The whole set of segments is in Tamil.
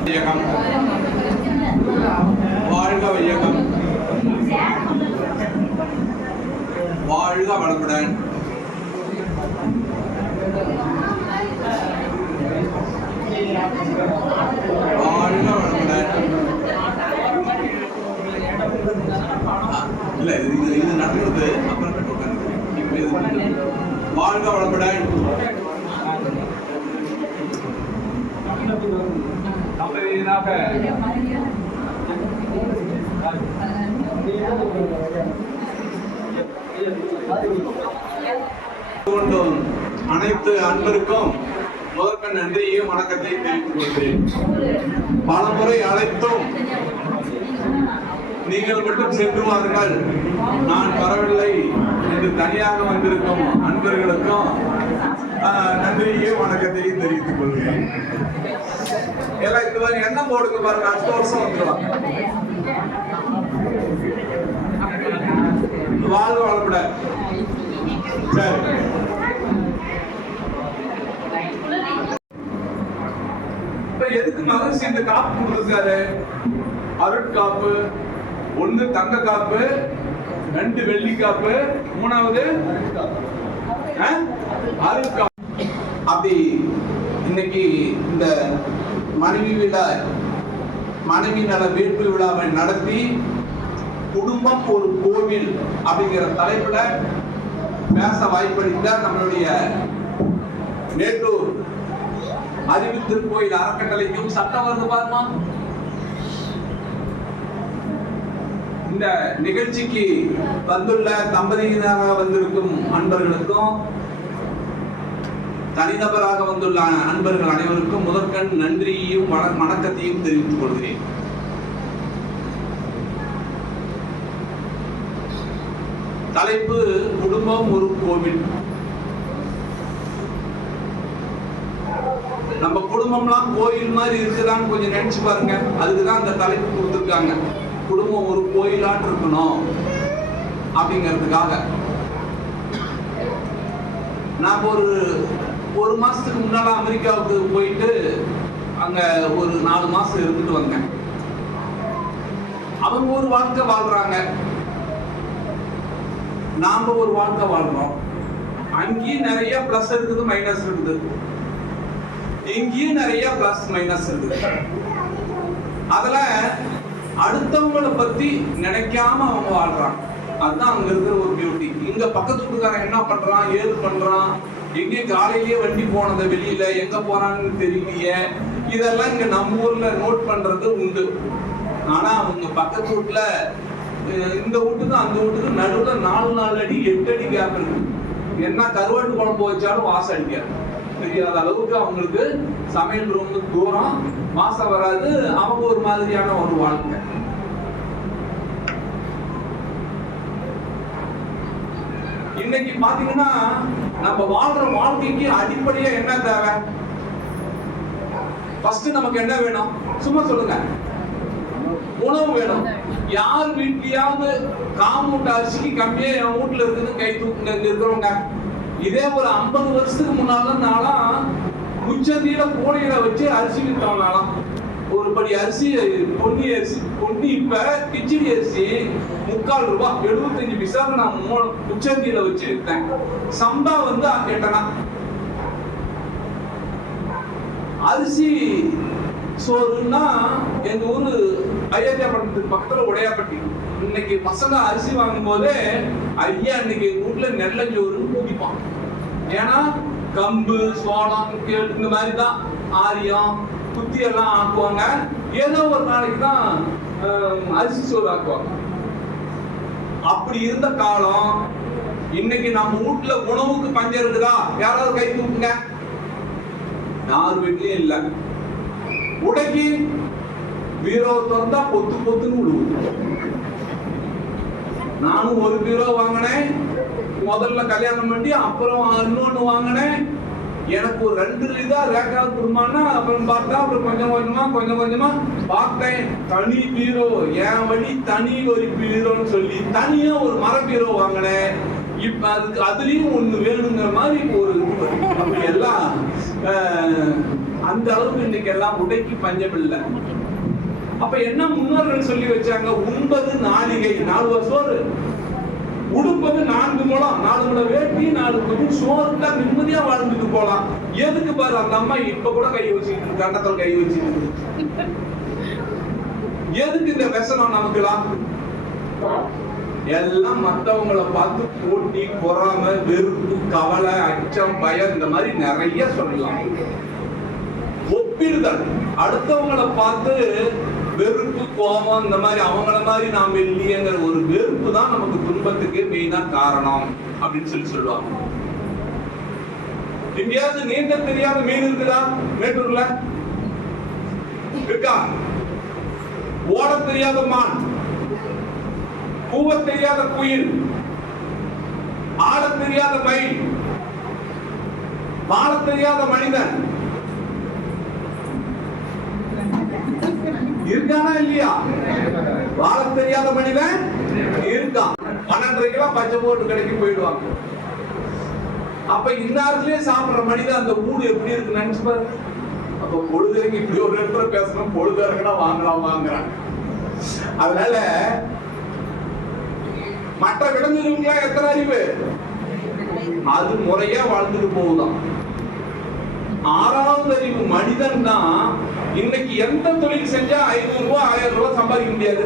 வையகம் வாழ்க வையகம் வாழ்க வளமுடன். வாழ்க வளமுடன். ஆ, இல்ல இது இது நடக்கிறது அப்புறம் கட்டு உட்காந்து இப்ப இது வாழ்க வளமுடன். அனைத்து அன்பருக்கும் முதற்க நன்றியையும் வணக்கத்தை தெரிவித்துக் கொள்கிறேன். பலமுறை அனைத்தும் நீங்கள் மட்டும் சென்று வாருங்கள் நான் வரவில்லை. என்று தனியாக வந்திருக்கும் அன்பர்களுக்கும் ஆஹ், நன்றியையும் வணக்கத்தையும் தெரிவித்துக் கொள்கிறேன். எல்லாம் இந்த மாதிரி எண்ணம் போடுங்க பாருங்க. அடுத்த வருஷம் வந்துடுவாங்க வாழ்க வளப்பட சரி. இப்ப எதுக்கு மகர்ஷி இந்த காப்பு கொடுத்துருக்காரு அருட்காப்பு ஒன்று தங்க காப்பு ரெண்டு வெள்ளி காப்பு மூணாவது அப்படி இன்னைக்கு இந்த மனைவி விழா மனைவி நல வேட்பு விழாவை நடத்தி குடும்பம் ஒரு கோவில் அப்படிங்கிற தலைப்புல பேச வாய்ப்பளித்த நம்மளுடைய மேட்டூர் அறிவு திருக்கோயில் அறக்கட்டளைக்கும் சட்டம் வருது பாருமா. இந்த நிகழ்ச்சிக்கு வந்துள்ள தம்பதியினராக வந்திருக்கும் அன்பர்களுக்கும் தனிநபராக வந்துள்ள அன்பர்கள் அனைவருக்கும் முதற்கண் நன்றியையும் வணக்கத்தையும் தெரிவித்துக் கொள்கிறேன். தலைப்பு குடும்பம் ஒரு கோவில். நம்ம குடும்பம்லாம் கோயில் மாதிரி இருக்குதான்னு கொஞ்சம் நினைச்சு பாருங்க. அதுக்குதான் அந்த தலைப்பு கொடுத்துருக்காங்க. குடும்பம் ஒரு கோயிலாட்டு இருக்கணும் அப்படிங்கிறதுக்காக. நான் ஒரு ஒரு மாசத்துக்கு முன்னால அமெரிக்காவுக்கு போயிட்டு அங்க ஒரு நாலு மாசம் இருந்துட்டு வந்தேன். அவங்க ஒரு வாழ்க்கை வாழ்றாங்க. நாம ஒரு வாழ்க்கை வாழ்றோம். அங்கேயும் நிறைய பிளஸ் இருக்குது மைனஸ் இருக்குது. இங்கேயும் நிறைய பிளஸ் மைனஸ் இருக்குது. அதெல்லாம் அடுத்தவங்களை பத்தி நினைக்காம அவங்க வாழ்றாங்க. அதுதான் அங்க இருக்கிற ஒரு பியூட்டி இங்க பக்கத்து வீட்டுக்காரன் என்ன பண்றான்? ஏது பண்றான்? எங்கே காலையிலேயே வண்டி போனது வெளியில எங்க போறான்னு தெரியலையே. இதெல்லாம் இங்க நம்ம ஊர்ல நோட் பண்றது உண்டு. ஆனா அவங்க பக்கத்து வீட்டுல இந்த வீட்டுக்கும் அந்த வீட்டுக்கும் நடுவுல நாலு நாலு அடி எட்டு அடி கேப் இருக்கு. என்ன கருவாட்டு குழம்பு வச்சாலும் வாசம் அடிக்காது. தெரியாத அளவுக்கு அவங்களுக்கு சமையல் ரூமுக்கு தூரம் மாசம் வராது அவங்க ஒரு மாதிரியான ஒரு வாழ்க்கை. இன்னைக்கு பாத்தீங்கன்னா நம்ம வாழ்ற வாழ்க்கைக்கு அடிப்படையா என்ன தேவை? ஃபர்ஸ்ட் நமக்கு என்ன வேணும்? சும்மா சொல்லுங்க. உணவு வேணும். யார் வீட்லயாவது காமூட்ட அரிசிக்கு கம்மியா என் வீட்டுல இருக்குதுன்னு கை தூக்குங்க இங்க இருக்கிறவங்க. இதே ஒரு ஐம்பது வருஷத்துக்கு முன்னால நாளாம் குச்சந்தியில கோடையில வச்சு அரிசி வித்தவனாலாம் ஒரு படி அரிசி பொன்னி அரிசி பொன்னி இப்ப கிச்சடி அரிசி முக்கால் ரூபாய் எழுபத்தஞ்சு பைசா நான் மூணு குச்சந்தியில வச்சு வித்தேன். சம்பா வந்து கேட்டனா. அரிசி சோறுன்னா எங்க ஊரு அயோத்தியாபட்டினத்துக்கு பக்கத்துல உடையாப்பட்டி. இன்னைக்கு பசங்க அரிசி வாங்கும் போதே ஐயா இன்னைக்கு எங்க வீட்டுல நெல்லஞ்சோறு கூட்டிப்பான் ஏன்னா கம்பு சோளம் கேள் இந்த மாதிரி தான் ஆரியம் குத்தி எல்லாம் ஆக்குவாங்க. ஏதோ ஒரு நாளைக்கு தான் அரிசி சோறு ஆக்குவாங்க. அப்படி இருந்த காலம் இன்னைக்கு நம்ம வீட்டுல உணவுக்கு பஞ்சம் இருக்குதா யாராவது கை தூக்குங்க யார் வீட்லயும் இல்ல. உடைக்கு பீரோ திறந்தா பொத்து பொத்துன்னு விழுவுது நானும் ஒரு பீரோ வாங்கினேன். முதல்ல கல்யாணம் பண்ணி அப்புறம் இன்னொன்று வாங்கினேன். எனக்கு ஒரு ரெண்டு இதா ரேக்காவது குடும்பம்னா அப்புறம் பார்த்தா அப்புறம் கொஞ்சம் கொஞ்சமா கொஞ்சம் கொஞ்சமா பார்த்தேன். தனி பீரோ என் வழி தனி ஒரு பீரோன்னு சொல்லி தனியா ஒரு மர பீரோ வாங்கினேன். இப்ப அதுக்கு அதுலயும் ஒண்ணு வேணுங்கிற மாதிரி ஒரு அப்படி எல்லாம் அந்த அளவுக்கு இன்னைக்கு எல்லாம் உடைக்கு பஞ்சம் இல்லை. அப்ப என்ன முன்னோர்கள் சொல்லி வச்சாங்க? ஒன்பது நாளிகை. நாலு வருஷம் உடுப்பது நான்கு முழம். நாலு முழம் வேட்டி நாலு கொஞ்சம் சோறுல நிம்மதியா வாழ்ந்துட்டு போலாம். எதுக்கு பாரு அந்த அம்மா இப்ப கூட கை வச்சுக்கிட்டு கண்டத்தில் கை வச்சுக்கிட்டு எதுக்கு இந்த விசனம் நமக்குலாம் எல்லாம் மத்தவங்களை பார்த்து போட்டி பொறாமை வெறுப்பு கவலை அச்சம் பயம் இந்த மாதிரி நிறைய சொல்லலாம். ஒப்பிடுதல். அடுத்தவங்களை பார்த்து வெறுப்பு கோபம் இந்த மாதிரி அவங்கள மாதிரி நாம் இல்லையங்கிற ஒரு வெறுப்பு தான் நமக்கு துன்பத்துக்கு மெயினா காரணம் அப்படின்னு சொல்லி சொல்லுவாங்க. எங்கேயாவது நீந்த தெரியாத மீன் இருக்குதா? மேட்டூர்ல? இருக்கா? ஓட தெரியாத மான் கூவ தெரியாத குயில் ஆட தெரியாத மயில் வாழ தெரியாத மனிதன் இருக்கானா இல்லையா? வாழ தெரியாத மனிதன் இருக்கான். பன்னெண்டரைக்கெல்லாம் பச்சை போட்டு கடைக்கு போயிடுவாங்க. அப்ப இந்நேரத்திலே சாப்பிடுற மனிதன் அந்த ஊடு எப்படி இருக்கு நினைச்சு பாரு. அப்ப பொழுதுக்கு இப்படி ஒரு இடத்துல பேசணும் பொழுதுறக்கனா வாங்கலாம் வாங்குறாங்க அதனால மற்ற விலங்குகளுக்கு எத்தனை அறிவு? அது முறையா வாழ்ந்துட்டு போகுதாம் ஆறாவது அறிவு மனிதன் தான் இன்னைக்கு எந்த தொழில் செஞ்சா ஐநூறு ரூபாய் ஆயிரம் ரூபாய் சம்பாதிக்க முடியாது?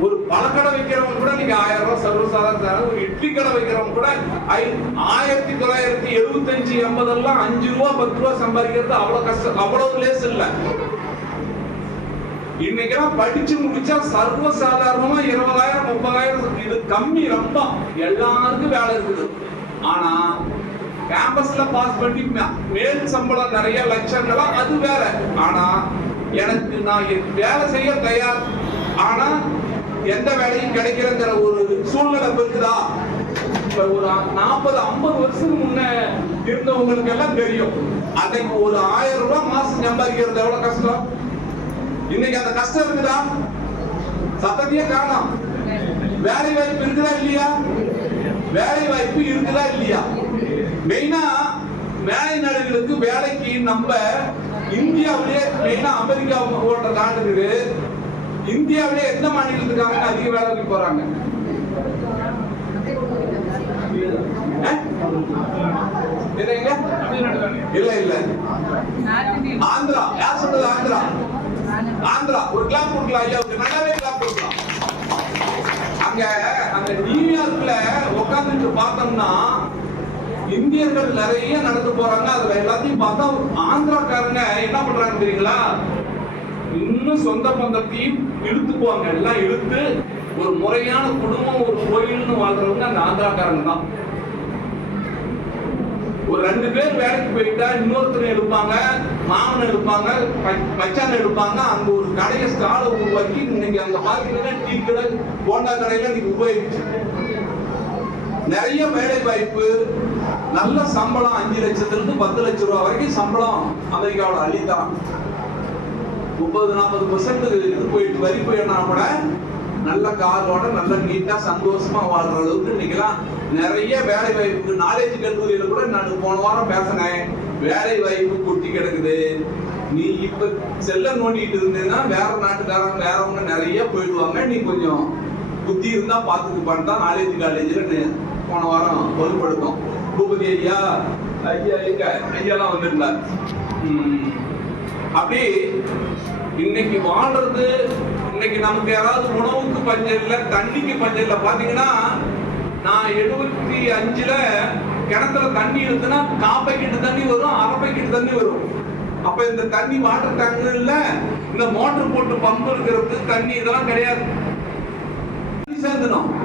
ஒரு பழக்கடை வைக்கிறவங்க கூட நீங்க ஆயிரம் ரூபாய் சர்வசாதாரண ஒரு இட்லி கடை வைக்கிறவங்க கூட ஆயிரத்தி தொள்ளாயிரத்தி எழுபத்தஞ்சு எண்பதெல்லாம் அஞ்சு ரூபா பத்து ரூபா சம்பாதிக்கிறது அவ்வளவு கஷ்டம் அவ்வளவு லேஸ் இல்ல. இன்னைக்கெல்லாம் படிச்சு முடிச்சா சர்வ சாதாரணமா இருபதாயிரம் முப்பதாயிரம் இது கம்மி ரொம்ப. எல்லாருக்கும் வேலை இருக்குது. ஆனா கேம்பஸ்ல பாஸ் பண்ணி மேல் சம்பளம் நிறைய லட்சங்களா? அது வேற. ஆனா எனக்கு நான் என் வேலை செய்ய தயார். ஆனா எந்த வேலையும் கிடைக்கிறங்கிற ஒரு சூழ்நிலை இருக்குதா? இப்ப ஒரு நாற்பது ஐம்பது வருஷத்துக்கு முன்ன இருந்தவங்களுக்கு எல்லாம் தெரியும். அன்னைக்கு ஒரு ஆயிரம் ரூபாய் மாசம் சம்பாதிக்கிறது எவ்வளவு கஷ்டம்? இன்னைக்கு அந்த கஷ்டம் இருக்குதா? சத்தத்தையே காணும். வேலை வாய்ப்பு இருக்குதா இல்லையா? வேலை வாய்ப்பு இருக்குதா இல்லையா? மெயினா மேலை நாடுகளுக்கு வேலைக்கு நம்ம இந்தியாவிலே மெயினா அமெரிக்கா போன்ற நாடுகளுக்கு இந்தியாவிலே எந்த மாநிலத்துக்காக அதிக வேலைக்கு போறாங்க? இல்ல இல்ல. ஆந்திரா. யார் சொல்றது ஆந்திரா? ஆந்திரா. ஒரு கிளாப் கொடுக்கலாம். ஐயாவுக்கு நல்லாவே கிளாப் கொடுக்கலாம். அங்க அந்த நியூயார்க்ல உட்கார்ந்துட்டு பார்த்தோம்னா இந்தியர்கள் நிறைய நடந்து போறாங்க. அதுல எல்லாத்தையும் பார்த்தா ஆந்திராக்காரங்க என்ன பண்றாங்க தெரியுங்களா? இன்னும் சொந்த பந்தத்தையும் இழுத்துக்குவாங்க எல்லாம் இழுத்து ஒரு முறையான குடும்பம் ஒரு கோயில்னு வாழ்றவங்க அந்த ஆந்திராக்காரங்க தான். ஒரு ரெண்டு பேர் வேலைக்கு போயிட்டா இன்னொருத்தர் எடுப்பாங்க மாமன் எடுப்பாங்க மச்சான் எடுப்பாங்க. அங்க ஒரு கடையை ஸ்டால உருவாக்கி இன்னைக்கு அங்க பாத்தீங்கன்னா டீ கடை போண்டா கடையில இன்னைக்கு உபயோகிச்சு. நிறைய வேலை வாய்ப்பு நல்ல சம்பளம் அஞ்சு லட்சத்திலிருந்து பத்து லட்சம் ரூபா வரைக்கும் சம்பளம் அமெரிக்காவோட அள்ளித்தான் முப்பது நாற்பது பர்சன்ட் இது போயிட்டு வரி போயிடனா கூட நல்ல காரோட நல்ல நீட்டா சந்தோஷமா வாழ்ற அளவுக்கு இன்னைக்கெல்லாம் நிறைய வேலை வாய்ப்புக்கு நாலேஜ் கல்லூரியில கூட நான் போன வாரம் பேசினேன். வேலை வாய்ப்பு கொட்டி கிடக்குது. நீ இப்ப செல்ல நோண்டிட்டு இருந்தேன்னா வேற நாட்டுக்காரங்க வேறவங்க நிறைய போயிடுவாங்க. நீ கொஞ்சம் புத்தி இருந்தா பாத்துக்குப்பான்னு தான் நாலேஜ் காலேஜ்ல போன வாரம் பொதுப்படுத்தோம் பூபதி ஐயா ஐயா எங்க? ஐயாலாம் வந்திருந்தார். உம் அப்படி இன்னைக்கு வாழ்றது இன்னைக்கு நமக்கு யாராவது உணவுக்கு பஞ்சம் இல்லை தண்ணிக்கு பஞ்சம் இல்லை. பாத்தீங்கன்னா நான் எழுபத்தி அஞ்சுல கிணத்துல தண்ணி இழுத்துனா கால் தண்ணி வரும் அரை பக்கெட்டு தண்ணி வரும். அப்ப இந்த தண்ணி வாட்டர் டேங்க் இல்ல இந்த மோட்டர் போட்டு பம்பு இருக்கிறது தண்ணி இதெல்லாம் கிடையாது. தண்ணி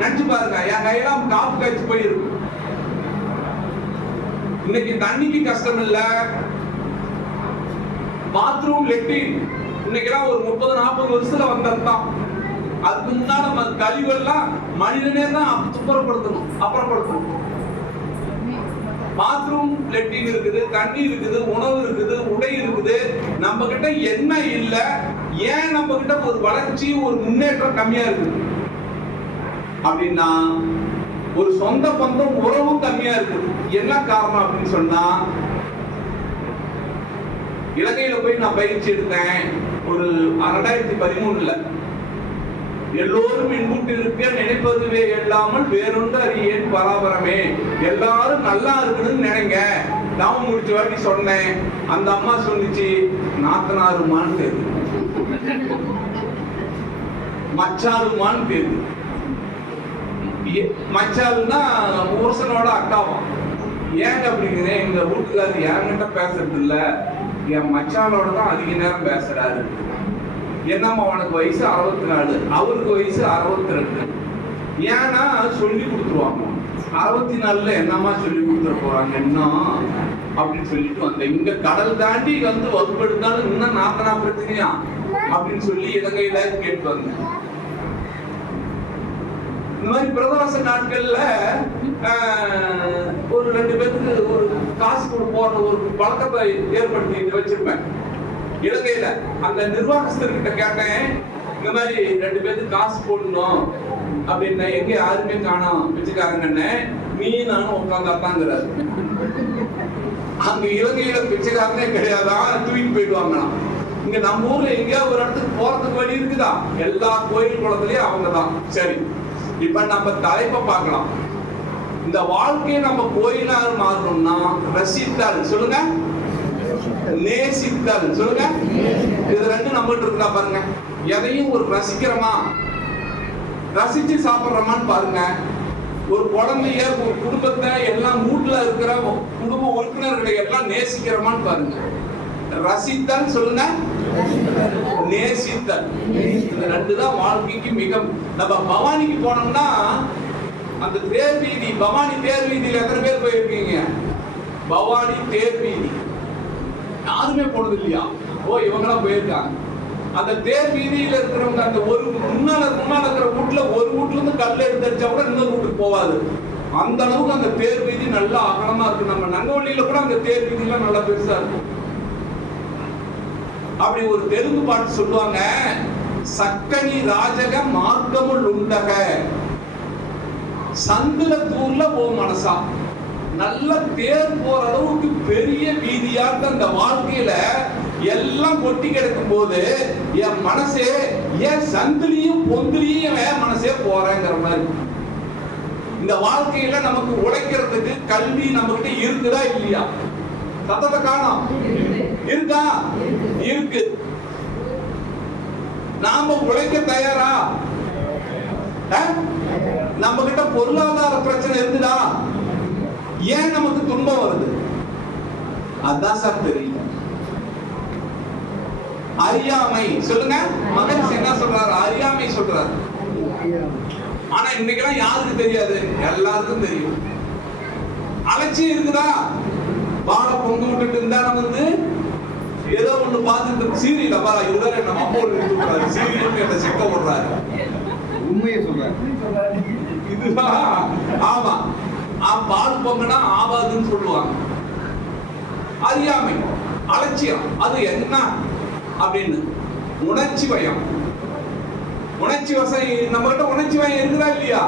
நினைச்சு பாருங்க என் கையெல்லாம் காப்பு காய்ச்சி போயிருக்கும். இன்னைக்கு தண்ணிக்கு கஷ்டம் இல்ல. பாத்ரூம் லெட்டின் இன்னைக்கெல்லாம் ஒரு முப்பது நாற்பது வருஷத்துல வந்ததுதான். அதுக்கு முன்னால நம்ம கழிவெல்லாம் மனிதனே தான் அப்புறப்படுத்தணும் அப்புறப்படுத்தணும். பாத்ரூம் லெட்டின் இருக்குது தண்ணி இருக்குது உணவு இருக்குது உடை இருக்குது. நம்ம கிட்ட என்ன இல்ல ஏன் நம்ம கிட்ட ஒரு வளர்ச்சி ஒரு முன்னேற்றம் கம்மியா இருக்குது? அப்படின்னா ஒரு சொந்த பந்தம் உறவும் கம்மியா இருக்கு என்ன காரணம் அப்படின்னு சொன்னா இலங்கையில போய் நான் பயிற்சி எடுத்தேன். ஒரு ரெண்டாயிரத்தி பதிமூணுல. எல்லோரும் இன்புட்டு இருக்க நினைப்பதுவே இல்லாமல் வேறொன்று அறியேன் பராபரமே? எல்லாரும் நல்லா இருக்கணும்னு நினைங்க. நான் முடிச்ச வாட்டி சொன்னேன். அந்த அம்மா சொன்னிச்சு நாத்தனாருமான்னு தெரியுது மச்சாருமான்னு தெரியுது ஏ- மச்சாருன்னா புருஷனோட அக்காவும் ஏங்க அப்படிங்கிறேன் எங்க வீட்டுக்காரர் என்கிட்ட பேசுறது இல்ல என் மச்சானோட தான் அதிக நேரம் பேசுறாரு. என்னம்மா அவனுக்கு வயசு அறுபத்தி நாலு அவருக்கு வயசு அறுபத்தி ரெண்டு ஏன்னா சொல்லி கொடுத்துருவாங்க. அறுபத்தி நாலுல என்னம்மா சொல்லி கொடுத்துட போறாங்க? என்ன? அப்படின்னு சொல்லிட்டு வந்தேன். இங்க கடல் தாண்டி வந்து வகுப்பெடுத்தாலும் இன்னும் நாற்பது பிரச்சனையா? அப்படின்னு சொல்லி இலங்கையில கேட்டு வந்தேன். இந்த மாதிரி பிரதவாச நாட்கள்ல ஆஹ், ஒரு ரெண்டு பேருக்கு ஒரு காசு கொடு போற ஒரு பழக்கத்தை ஏற்படுத்தி வச்சிருப்பேன். இலங்கையில அந்த நிர்வாகஸ்தர்கிட்ட கேட்டேன் இந்த மாதிரி ரெண்டு பேருக்கு காசு போடணும் அப்படின்னா. எங்க யாருமே காணோம் பிச்சைக்காரங்கன்னு. நீ நானும் உட்காந்தாத்தாங்கிறாரு அங்க இலங்கையில பிச்சைக்காரனே கிடையாதான் தூக்கிட்டு போயிடுவாங்களாம். இங்க நம்ம ஊர்ல எங்கேயாவது ஒரு இடத்துக்கு போறதுக்கு வழி இருக்குதா? எல்லா கோயில் குளத்துலயும் அவங்க தான் சரி. இப்ப நம்ம தலைப்பை பார்க்கலாம். இந்த வாழ்க்கையை நம்ம கோயிலா மாறணும்னா ரசித்தல். சொல்லுங்க. நேசித்தல். சொல்லுங்க. இது ரெண்டும் நம்மகிட்ட இருக்குதா பாருங்க. எதையும் ஒரு ரசிக்கிறோமா? ரசிச்சு சாப்பிடுறோமான்னு பாருங்க. ஒரு குழந்தைய ஒரு குடும்பத்தை எல்லாம் வீட்டுல இருக்கிற குடும்ப உறுப்பினர்களை எல்லாம் நேசிக்கிறோமான்னு பாருங்க. ரசித்தல் சொல்லுங்க நேசித்தல். இந்த ரெண்டு தான் வாழ்க்கைக்கு மிக நம்ம பவானிக்கு போனோம்னா அந்த தேர் வீதி பவானி தேர் வீதியில் எத்தனை பேர் போயிருக்கீங்க பவானி தேர் வீதி. யாருமே போனது இல்லையா? ஓ இவங்களாம் போயிருக்காங்க. அந்த தேர் வீதியில இருக்கிறவங்க அந்த ஒரு முன்னால முன்னால இருக்கிற வீட்டுல ஒரு வீட்டுல இருந்து கல் எடுத்து அடிச்சா கூட இன்னொரு வீட்டுக்கு போகாது. அந்த அளவுக்கு அந்த தேர் வீதி நல்லா அகலமா இருக்கு. நம்ம நங்கவள்ளியில கூட அந்த தேர் வீதியெல்லாம் நல்லா பெருசா இருக்கும் அப்படி ஒரு தெலுங்கு பாட்டு சொல்லுவாங்க. சக்கனி ராஜக மார்க்கமுள் உண்டக. சந்துல தூர்ல போ மனசா. நல்ல தேர் போற அளவுக்கு பெரிய வீதியா அந்த வாழ்க்கையில எல்லாம் கொட்டி கிடக்கும் போது என் மனசே ஏன் சந்துலியும் பொந்துலியும் என் மனசே போறேங்கிற மாதிரி. இந்த வாழ்க்கையில நமக்கு உழைக்கிறதுக்கு கல்வி நம்மகிட்ட இருக்குதா இல்லையா? சத்தத்தை காணும். இருக்கா? இருக்கு. நாம உழைக்க தயாரா? நம்ம கிட்ட பொருளாதார பிரச்சனை இருக்குதா ஏன் நமக்கு துன்பம் வருது? அதான் சார் தெரியல. அறியாமை. சொல்லுங்க. மகன் என்ன சொல்றாரு? அறியாமை சொல்றாரு. ஆனா இன்னைக்கெல்லாம் யாருக்கு தெரியாது? எல்லாருக்கும் தெரியும். அலட்சியம் இருக்குதா? வாழை பொங்க விட்டுட்டு இருந்தா வந்து ஏதோ ஒண்ணு பார்த்துட்டு சீரியல் அப்பா இதுதான் நம்ம அப்பா விட்டுறாரு சீரியல் என்ன சிக்க விடுறாரு உண்மையை சொல்றேன் இதுதான் ஆமா. ஆ, பால் பொங்கனா ஆவாதுன்னு சொல்லுவாங்க. அறியாமை அலட்சியம் அது என்ன அப்படின்னு உணர்ச்சி பயம். உணர்ச்சி வசம் நம்ம கிட்ட உணர்ச்சி பயம் இருக்குதா இல்லையா?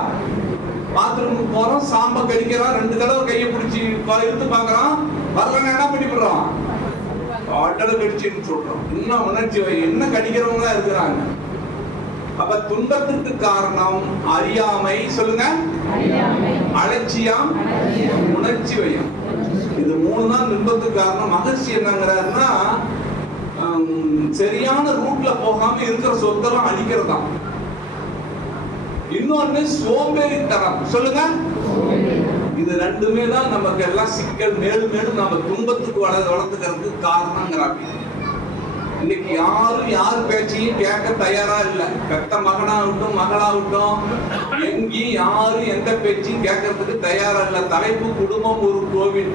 பாத்ரூமுக்கு போறோம் சாம்ப கடிக்கிறோம் ரெண்டு தடவை கையை பிடிச்சி இழுத்து பாக்குறோம் வரலன்னா என்ன பண்ணிவிடுறோம் அடலை கடிச்சுன்னு சொல்றோம். இன்னும் உணர்ச்சி என்ன கடிக்கிறவங்களா இருக்கிறாங்க. அப்ப துன்பத்திற்கு காரணம் அறியாமை. சொல்லுங்க. அலட்சியம். உணர்ச்சி வயம். இது மூணு தான் துன்பத்துக்கு காரணம். மகர்ஷி என்னங்கிறாருன்னா சரியான ரூட்ல போகாம இருக்கிற சொத்தெல்லாம் அழிக்கிறதாம். இன்னொன்னு சோம்பேறித்தனம். சொல்லுங்க. இது ரெண்டுமே தான் நமக்கு எல்லாம் சிக்கல். மேலும் மேலும் நம்ம துன்பத்துக்கு வள வளர்த்துக்கிறதுக்கு காரணங்கிறாங்க. இன்னைக்கு யாரும் யார் பேச்சையும் கேட்க தயாரா இல்லை. பெத்த மகனாகட்டும் மகளாகட்டும் எங்கேயும் யாரும் எந்த பேச்சையும் கேட்கறதுக்கு தயாரா இல்லை. தலைப்பு குடும்பம் ஒரு கோவில்.